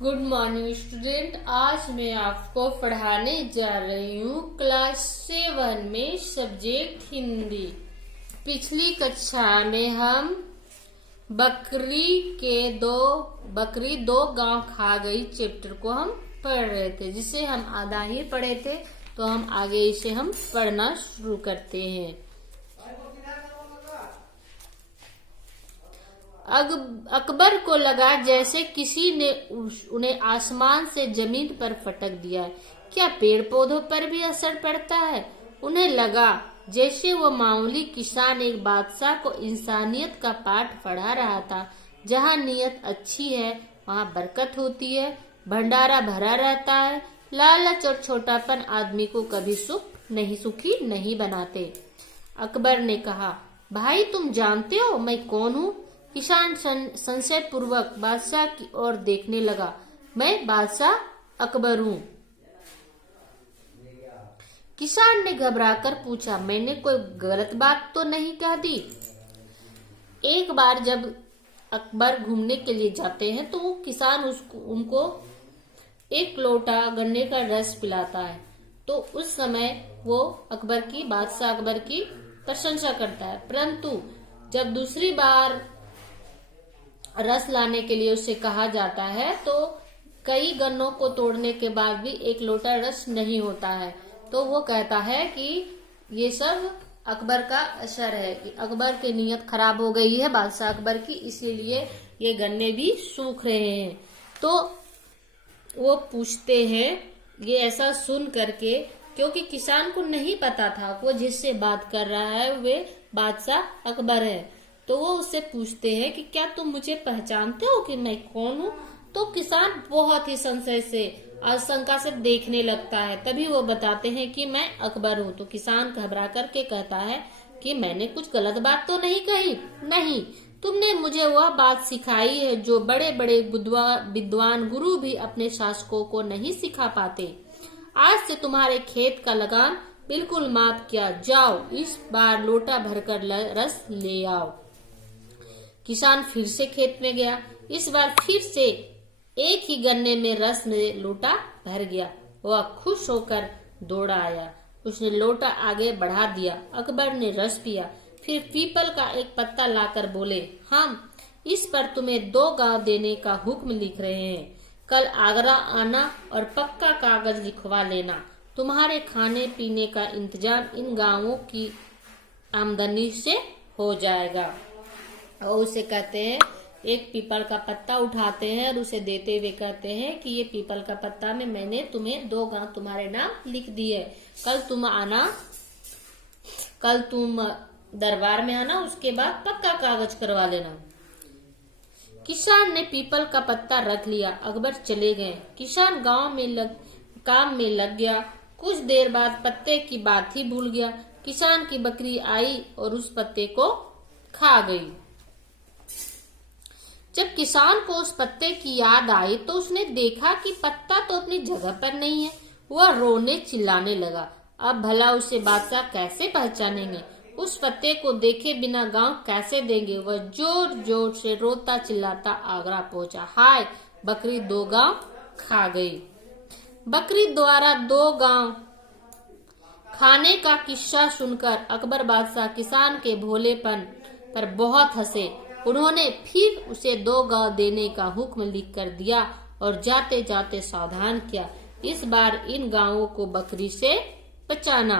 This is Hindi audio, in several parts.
Good morning student. आज मैं आपको पढ़ाने जा रही हूँ क्लास 7 में सब्जेक्ट हिंदी। पिछली कक्षा में हम बकरी दो गांव खा गई चैप्टर को हम पढ़ रहे थे, जिसे हम आधा ही पढ़े थे। तो हम आगे इसे हम पढ़ना शुरू करते हैं। अकबर को लगा जैसे किसी ने उन्हें आसमान से जमीन पर फटक दिया है। क्या पेड़ पौधों पर भी असर पड़ता है? उन्हें लगा जैसे वो मामूली किसान एक बादशाह को इंसानियत का पाठ पढ़ा रहा था। जहाँ नीयत अच्छी है वहाँ बरकत होती है, भंडारा भरा रहता है। लालच और छोटापन आदमी को कभी सुखी नहीं बनाते। अकबर ने कहा, भाई तुम जानते हो मैं कौन हूँ? किसान संशय पूर्वक बादशाह की ओर देखने लगा। मैं बादशाह अकबर हूँ। किसान ने घबराकर पूछा, मैंने कोई गलत बात तो नहीं कह दी? एक बार जब अकबर घूमने के लिए जाते हैं तो वो किसान उनको एक लोटा गन्ने का रस पिलाता है। तो उस समय वो बादशाह अकबर की प्रशंसा करता है। परंतु जब दूसरी बार रस लाने के लिए उससे कहा जाता है तो कई गन्नों को तोड़ने के बाद भी एक लोटा रस नहीं होता है। तो वो कहता है कि ये सब अकबर का असर है, कि अकबर की नीयत खराब हो गई है बादशाह अकबर की, इसीलिए ये गन्ने भी सूख रहे हैं। तो वो पूछते हैं ये ऐसा सुन करके, क्योंकि किसान को नहीं पता था वो जिससे बात कर रहा है वे बादशाह अकबर है। तो वो उससे पूछते हैं कि क्या तुम मुझे पहचानते हो कि मैं कौन हूँ? तो किसान बहुत ही संशय से आशंका से देखने लगता है। तभी वो बताते हैं कि मैं अकबर हूँ। तो किसान घबरा करके कहता है कि मैंने कुछ गलत बात तो नहीं कही। नहीं, तुमने मुझे वह बात सिखाई है जो बड़े बड़े विद्वान गुरु भी अपने शासकों को नहीं सिखा पाते। आज से तुम्हारे खेत का लगान बिल्कुल माफ किया। जाओ इस बार लोटा भरकर रस ले आओ। किसान फिर से खेत में गया। इस बार फिर से एक ही गन्ने में रस में लोटा भर गया। वह खुश होकर दौड़ा आया। उसने लोटा आगे बढ़ा दिया। अकबर ने रस पिया। फिर पीपल का एक पत्ता लाकर बोले, हम इस पर तुम्हें 2 गांव देने का हुक्म लिख रहे हैं। कल आगरा आना और पक्का कागज लिखवा लेना। तुम्हारे खाने पीने का इंतजाम इन गांवों की आमदनी से हो जाएगा। और उसे कहते हैं, एक पीपल का पत्ता उठाते हैं और उसे देते हुए कहते हैं कि ये पीपल का पत्ता में मैंने तुम्हें 2 गांव तुम्हारे नाम लिख दिए। कल तुम दरबार में आना, उसके बाद पक्का कागज करवा लेना। किसान ने पीपल का पत्ता रख लिया। अकबर चले गए। किसान काम में लग गया। कुछ देर बाद पत्ते की बात ही भूल गया। किसान की बकरी आई और उस पत्ते को खा गई। जब किसान को उस पत्ते की याद आई तो उसने देखा कि पत्ता तो अपनी जगह पर नहीं है। वह रोने चिल्लाने लगा। अब भला उसे बादशाह कैसे पहचानेंगे? उस पत्ते को देखे बिना गांव कैसे देंगे? वह जोर जोर से रोता चिल्लाता आगरा पहुंचा। हाय, बकरी 2 गांव खा गई। बकरी द्वारा 2 गांव खाने का किस्सा सुनकर अकबर बादशाह किसान के भोलेपन पर बहुत हंसे। उन्होंने फिर उसे 2 गांव देने का हुक्म लिख कर दिया और जाते जाते सावधान किया, इस बार इन गांवों को बकरी से बचाना।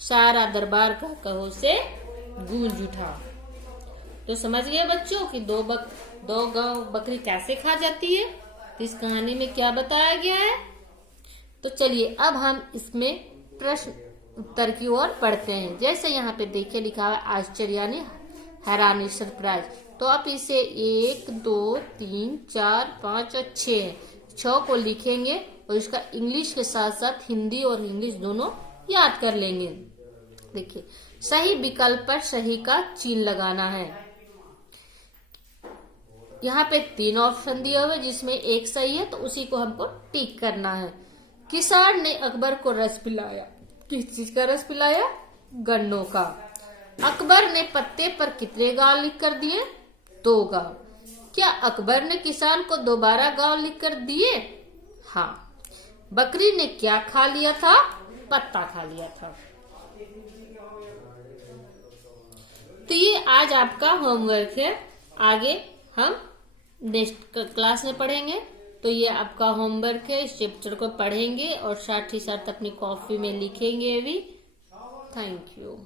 सारा दरबार का कहो से गूंज उठा। तो समझ गए बच्चों कि 2 गांव बकरी कैसे खा जाती है? तो इस कहानी में क्या बताया गया है? तो चलिए अब हम इसमें प्रश्न उत्तर की ओर पढ़ते हैं। जैसे यहाँ पे देखिए लिखा है आश्चर्य यानी हैरानी, सरप्राइज। तो आप इसे 1 2 3 4 5 और 6 को लिखेंगे और इसका इंग्लिश के साथ साथ हिंदी और इंग्लिश दोनों याद कर लेंगे। देखिए, सही विकल्प पर सही का चिन्ह लगाना है। यहाँ पे 3 ऑप्शन दिए हुए जिसमें एक सही है तो उसी को हमको टिक करना है। किसान ने अकबर को रस पिलाया। किस चीज का रस पिलाया? गन्नों का। अकबर ने पत्ते पर कितने गांव लिख कर दिए? 2 गांव। क्या अकबर ने किसान को दोबारा गांव लिखकर दिए? हाँ। बकरी ने क्या खा लिया था? पत्ता खा लिया था। तो ये आज आपका होमवर्क है, आगे हम नेक्स्ट क्लास में पढ़ेंगे। तो ये आपका होमवर्क है, इस चैप्टर को पढ़ेंगे और साथ ही साथ अपनी कॉपी में लिखेंगे भी। Thank you.